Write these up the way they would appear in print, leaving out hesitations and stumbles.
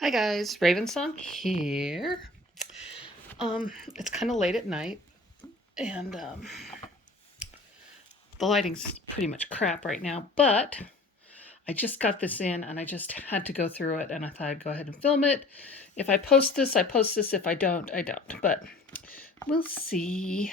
Hi guys, Ravensong here. It's kind of late at night, and the lighting's pretty much crap right now, but I just got this in and I just had to go through it, and I thought I'd go ahead and film it. If I post this, I post this. If I don't, I don't, but we'll see.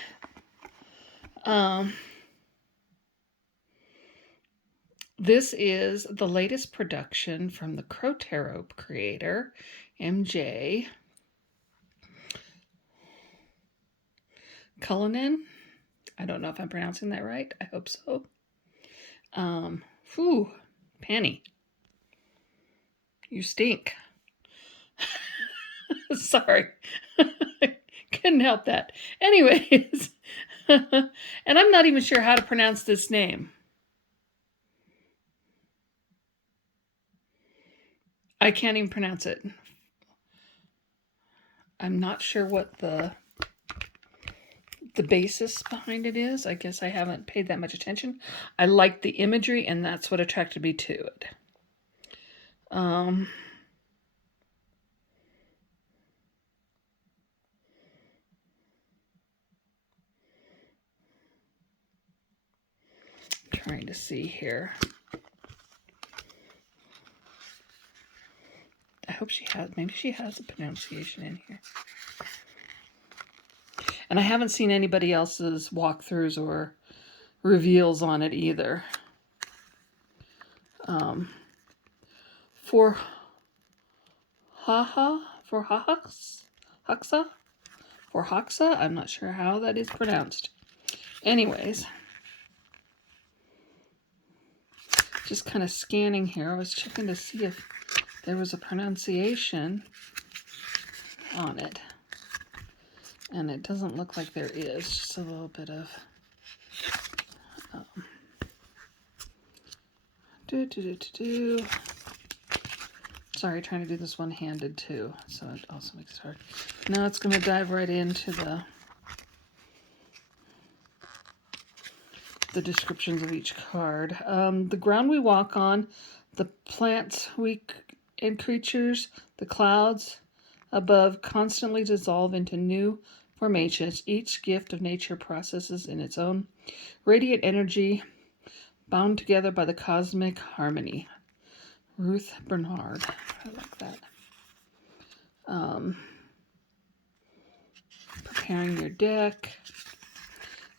This is the latest production from the Crow Tarot creator, MJ. Cullinane. I don't know if I'm pronouncing that right. I hope so. Whew, Penny, you stink. Sorry. Couldn't help that. Anyways, and I'm not even sure how to pronounce this name. I can't even pronounce it. I'm not sure what the basis behind it is. I guess I haven't paid that much attention. I liked the imagery, and that's what attracted me to it. Trying to see here. I hope she has, maybe she has a pronunciation in here. And I haven't seen anybody else's walkthroughs or reveals on it either. Forhaxa. I'm not sure how that is pronounced. Anyways, just kind of scanning here. I was checking to see if there was a pronunciation on it, and it doesn't look like there is. Just a little bit of Sorry, trying to do this one-handed too, so it also makes it hard. Now it's going to dive right into the descriptions of each card. The ground we walk on, the plants and creatures, the clouds above constantly dissolve into new formations. Each gift of nature processes in its own radiant energy, bound together by the cosmic harmony. Ruth Bernard. I like that. Preparing your deck.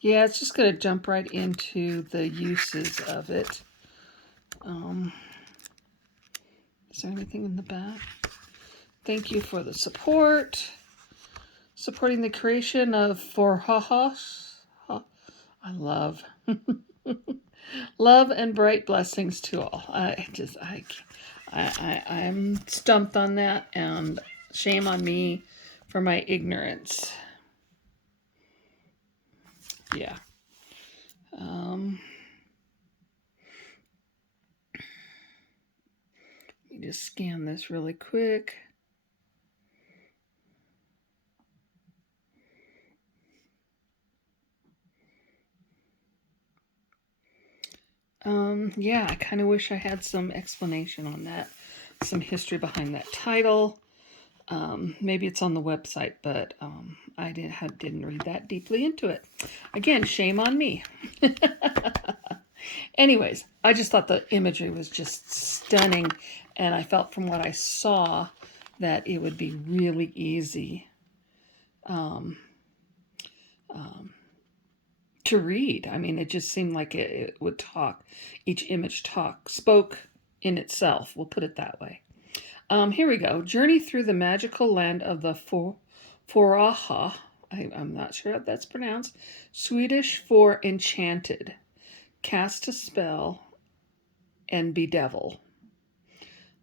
Yeah, it's just going to jump right into the uses of it. Is there anything in the back? Thank you for the support. Supporting the creation of Forhaxa. I love. Love and bright blessings to all. I'm stumped on that, and shame on me for my ignorance. Yeah. Let me just scan this really quick. Yeah, I kind of wish I had some explanation on that, some history behind that title. Maybe it's on the website, but I didn't read that deeply into it. Again, shame on me. Anyways, I just thought the imagery was just stunning, and I felt from what I saw that it would be really easy to read. I mean, it just seemed like it would talk. Each image spoke in itself. We'll put it that way. Here we go. Journey through the magical land of the Forhaxa. I'm not sure how that's pronounced. Swedish for enchanted. Cast a spell and bedevil.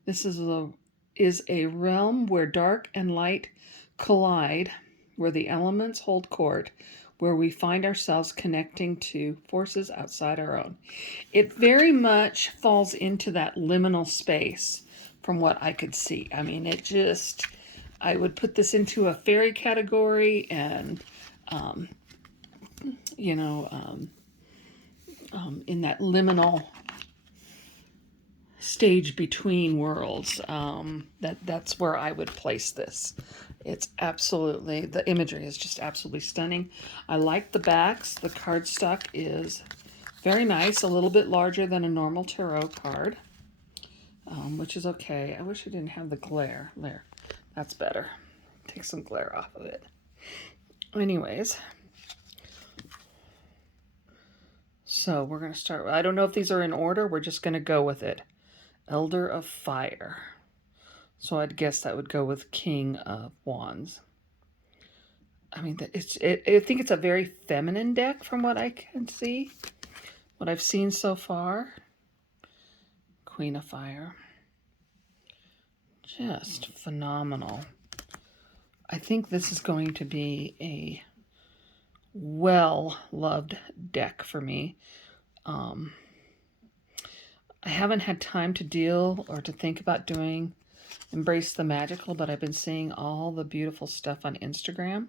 This is a realm where dark and light collide, where the elements hold court, where we find ourselves connecting to forces outside our own. It very much falls into that liminal space from what I could see. I mean, I would put this into a fairy category, and, in that liminal stage between worlds. That's where I would place this. It's absolutely, the imagery is just absolutely stunning. I like the backs. The cardstock is very nice, a little bit larger than a normal tarot card, which is okay. I wish I didn't have the glare. There, that's better. Take some glare off of it. Anyways, so we're going to start. I don't know if these are in order. We're just going to go with it. Elder of Fire. So I'd guess that would go with King of Wands. I mean, I think it's a very feminine deck from what I can see. What I've seen so far. Queen of Fire. Just phenomenal. I think this is going to be a well-loved deck for me. I haven't had time to deal or to think about doing Embrace the Magical, but I've been seeing all the beautiful stuff on Instagram,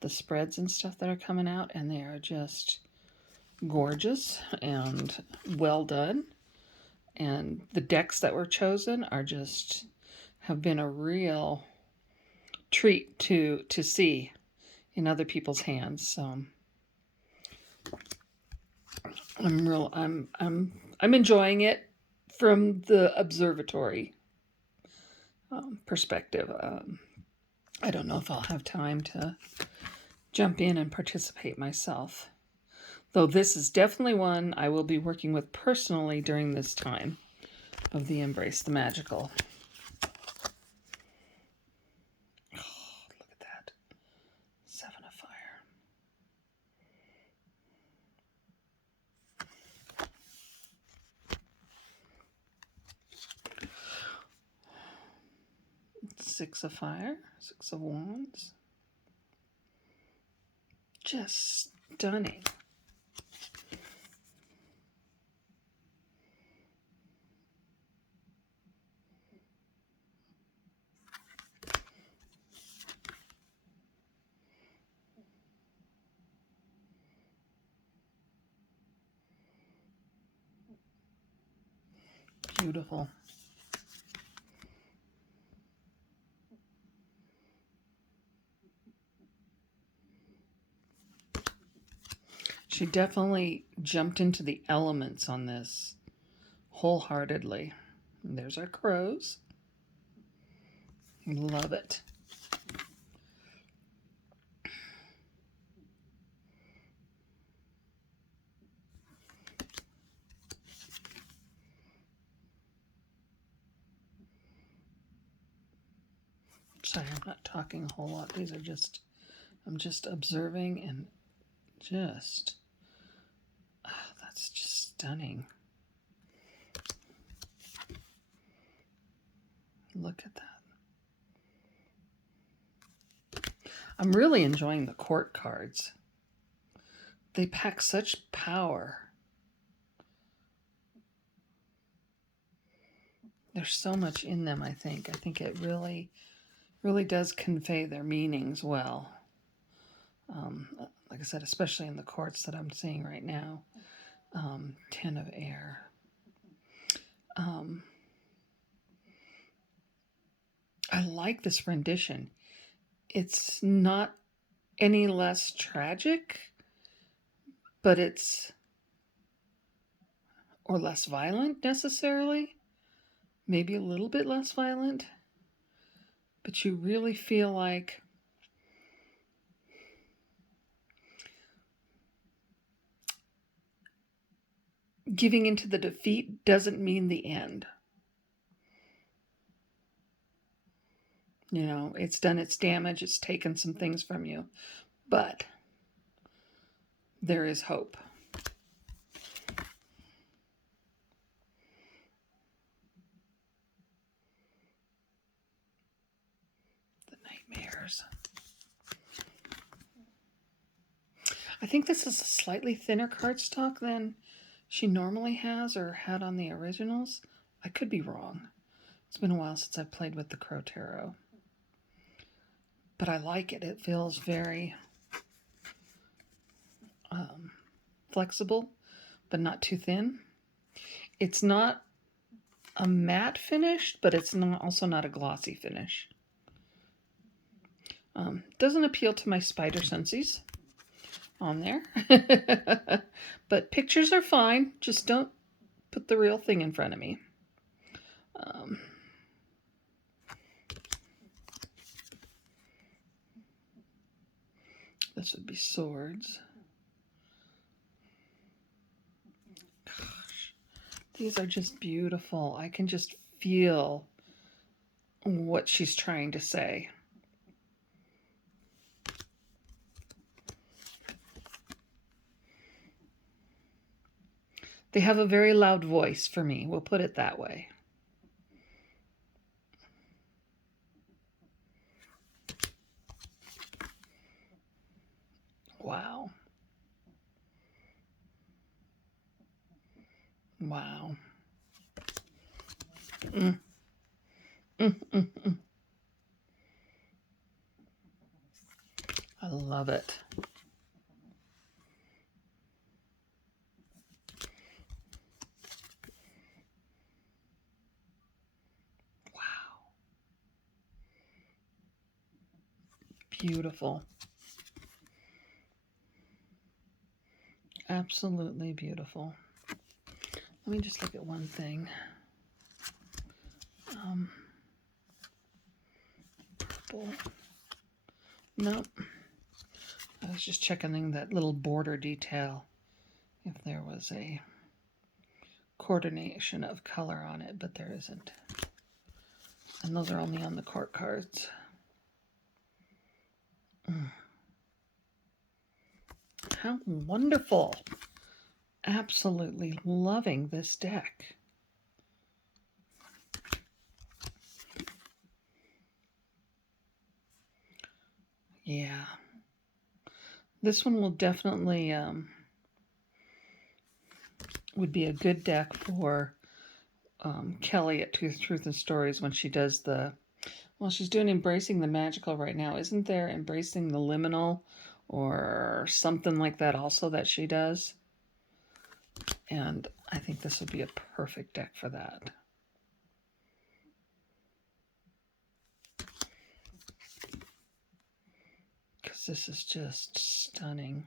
the spreads and stuff that are coming out, and they are just gorgeous and well done. And the decks that were chosen are just, have been a real treat to see in other people's hands. So I'm enjoying it from the observatory perspective. I don't know if I'll have time to jump in and participate myself, though this is definitely one I will be working with personally during this time of the Embrace the Magical. Oh, look at that. 7 of Fire. Six of Fire, 6 of Wands. Just stunning. Beautiful. She definitely jumped into the elements on this wholeheartedly. And there's our crows. Love it. Sorry, I'm not talking a whole lot. These are just, I'm just observing and just, oh, that's just stunning. Look at that. I'm really enjoying the court cards. They pack such power. There's so much in them, I think. I think it really does convey their meanings well. Like I said, especially in the courts that I'm seeing right now. 10 of Air. I like this rendition. It's not any less tragic, but it's, or less violent necessarily. Maybe a little bit less violent. But you really feel like giving into the defeat doesn't mean the end. You know, it's done its damage, it's taken some things from you, but there is hope. The Nightmares. I think this is a slightly thinner cardstock than she normally has or had on the originals. I could be wrong. It's been a while since I played with the Crow Tarot. But I like it. It feels very flexible, but not too thin. It's not a matte finish, but it's not also not a glossy finish. Doesn't appeal to my spider senses on there. But pictures are fine. Just don't put the real thing in front of me. This would be swords. Gosh, these are just beautiful. I can just feel what she's trying to say. They have a very loud voice for me. We'll put it that way. Wow. Wow. Mm. Mm, mm, mm. I love it. Wow. Beautiful. Absolutely beautiful. Let me just look at one thing. Purple. Nope. I was just checking that little border detail, if there was a coordination of color on it, but there isn't. And those are only on the court cards. How wonderful. Absolutely loving this deck. Yeah. This one will definitely would be a good deck for Kelly at Truth and Stories when she does the, well, she's doing Embracing the Magical right now. Isn't there Embracing the Liminal or something like that also that she does? And I think this would be a perfect deck for that. Because this is just stunning.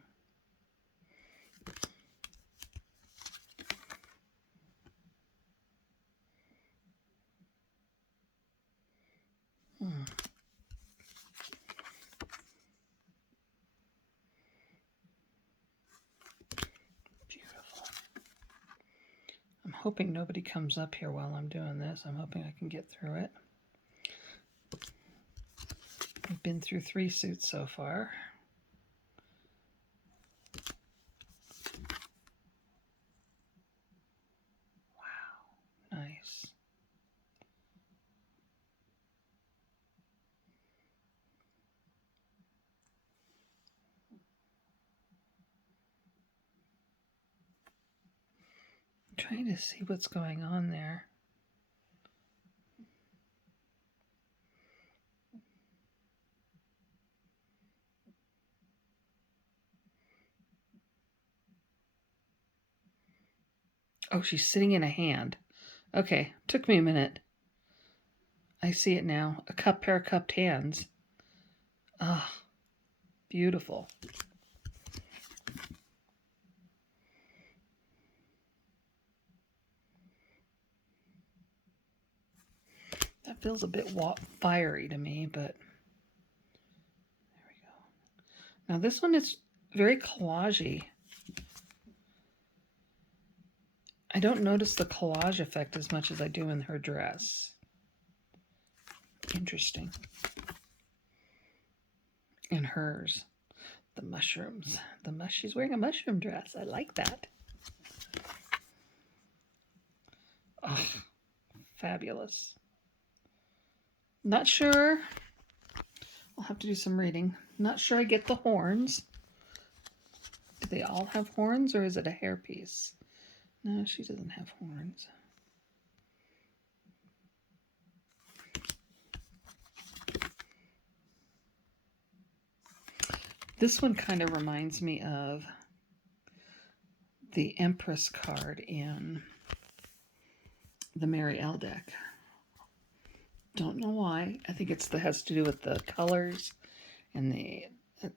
Beautiful. I'm hoping nobody comes up here while I'm doing this. I'm hoping I can get through it. I've been through 3 suits so far. Wow, nice. I'm trying to see what's going on there. Oh, she's sitting in a hand. Okay, took me a minute. I see it now. A pair of cupped hands. Ah, oh, beautiful. That feels a bit fiery to me, but there we go. Now this one is very collage-y. I don't notice the collage effect as much as I do in her dress. Interesting. And hers. The mushrooms. She's wearing a mushroom dress. I like that. Oh, fabulous. Not sure. I'll have to do some reading. Not sure I get the horns. Do they all have horns or is it a hairpiece? No, she doesn't have horns. This one kind of reminds me of the Empress card in the Mary L deck. Don't know why. I think it has to do with the colors and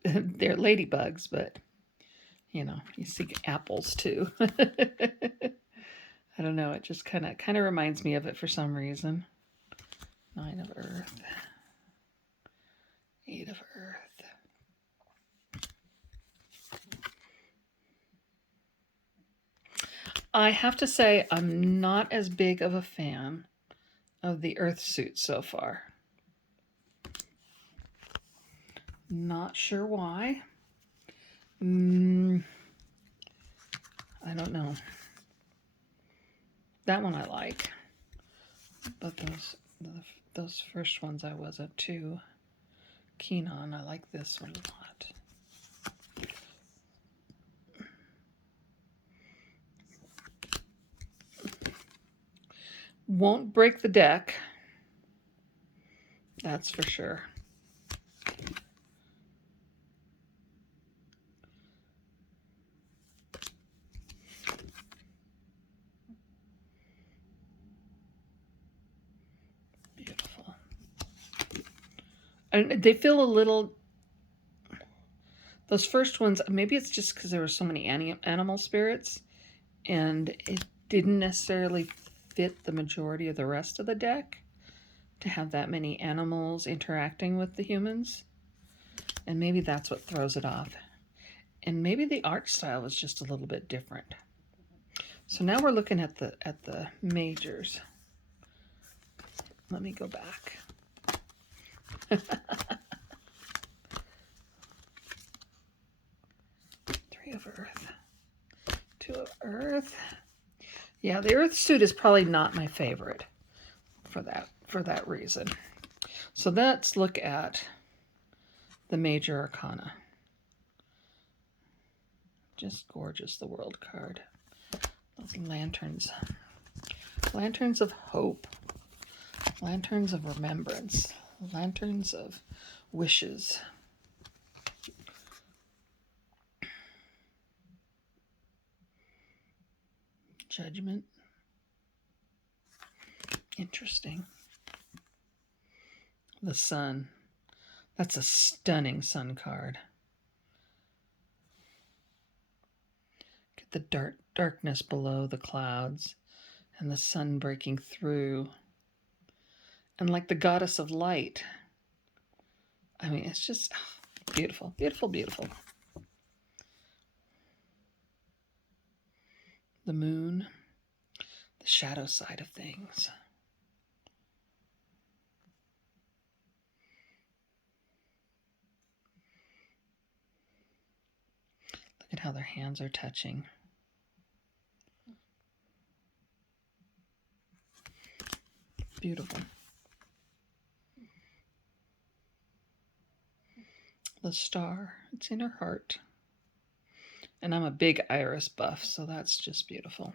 they're ladybugs, but you know, you see apples too. I don't know. It just kind of reminds me of it for some reason. 9 of Earth, 8 of Earth. I have to say, I'm not as big of a fan of the Earth suit so far. Not sure why. I don't know. That one I like, but those first ones I wasn't too keen on. I like this one a lot. Won't break the deck. That's for sure. Beautiful. And they feel a little, those first ones, maybe it's just because there were so many animal spirits and it didn't necessarily fit the majority of the rest of the deck to have that many animals interacting with the humans. And maybe that's what throws it off. And maybe the art style was just a little bit different. So now we're looking at the majors. Let me go back. 3 of Earth, 2 of Earth. Yeah, the Earth suit is probably not my favorite for that reason. So let's look at the major arcana. Just gorgeous, the world card. Those lanterns. Lanterns of hope. Lanterns of remembrance. Lanterns of wishes. Judgment. Interesting. The sun. That's a stunning sun card. Get the darkness below the clouds and the sun breaking through. And like the goddess of light. I mean, it's just beautiful, beautiful, beautiful. The moon, the shadow side of things. Look at how their hands are touching. Beautiful. The star, it's in her heart. And I'm a big iris buff, so that's just beautiful.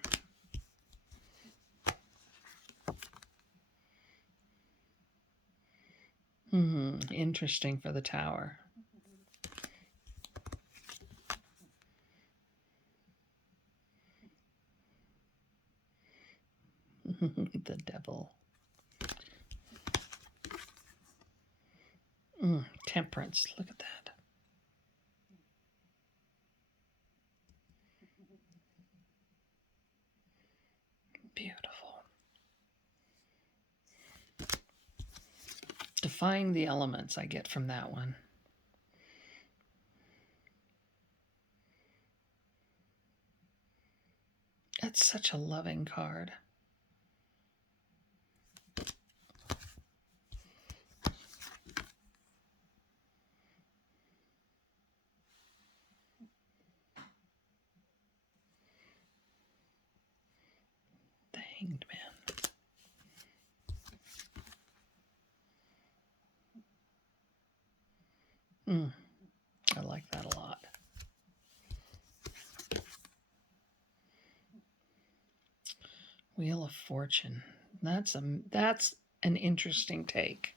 Interesting for the tower. The devil. Temperance, look at that. Beautiful. Defying the elements I get from that one. That's such a loving card. The Hanged Man. I like that a lot. Wheel of Fortune. That's an interesting take.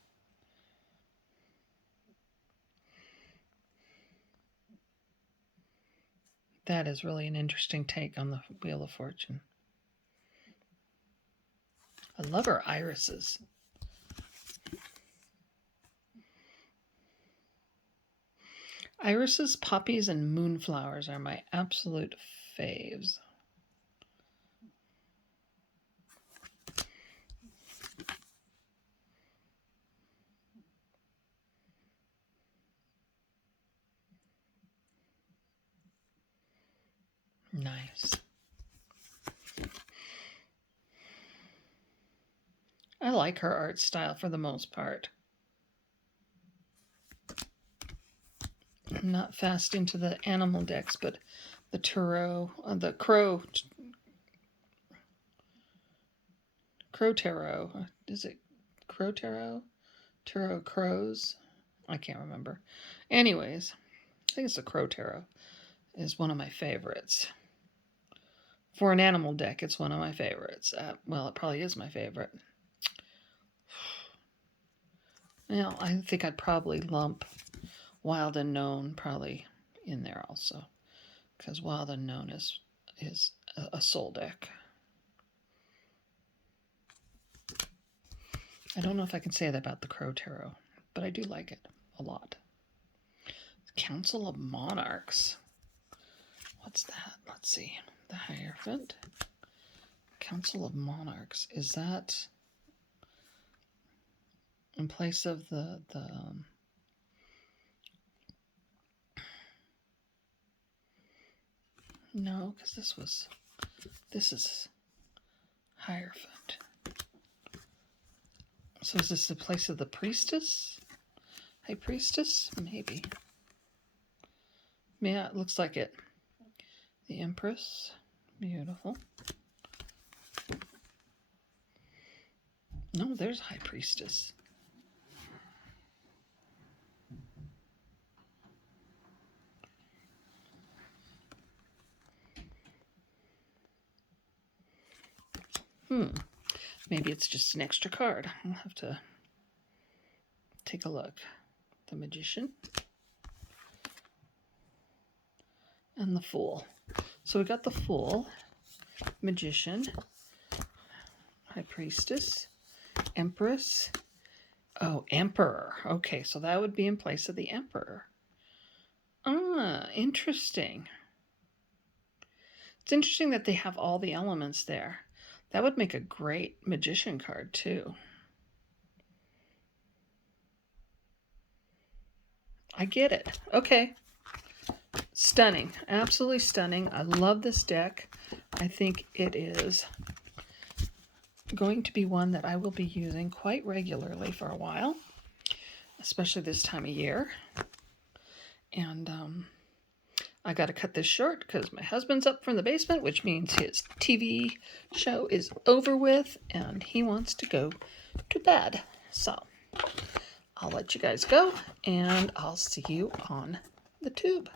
That is really an interesting take on the Wheel of Fortune. I love her irises. Irises, poppies, and moonflowers are my absolute faves. Nice. I like her art style for the most part. I'm not fast into the animal decks, but the tarot, the crow tarot. Is it crow tarot? Tarot crows? I can't remember. Anyways, I think it's the crow tarot is one of my favorites. For an animal deck, it's one of my favorites. Well, it probably is my favorite. Well, I think I'd probably lump Wild Unknown probably in there also, because Wild Unknown is a soul deck. I don't know if I can say that about the Crow Tarot, but I do like it a lot. Council of Monarchs. What's that? Let's see. The Hierophant. Council of Monarchs. Is that in place of the no, because this is Hierophant. So is this the place of the Priestess? High Priestess? Maybe. Yeah, it looks like it. The Empress. Beautiful. No, there's High Priestess. Maybe it's just an extra card. I'll have to take a look. The Magician. And the Fool. So we got the Fool, Magician, High Priestess, Empress. Oh, Emperor. Okay, so that would be in place of the Emperor. Ah, interesting. It's interesting that they have all the elements there. That would make a great Magician card, too. I get it. Okay. Stunning. Absolutely stunning. I love this deck. I think it is going to be one that I will be using quite regularly for a while, especially this time of year. And I got to cut this short because my husband's up from the basement, which means his TV show is over with and he wants to go to bed. So I'll let you guys go and I'll see you on the tube.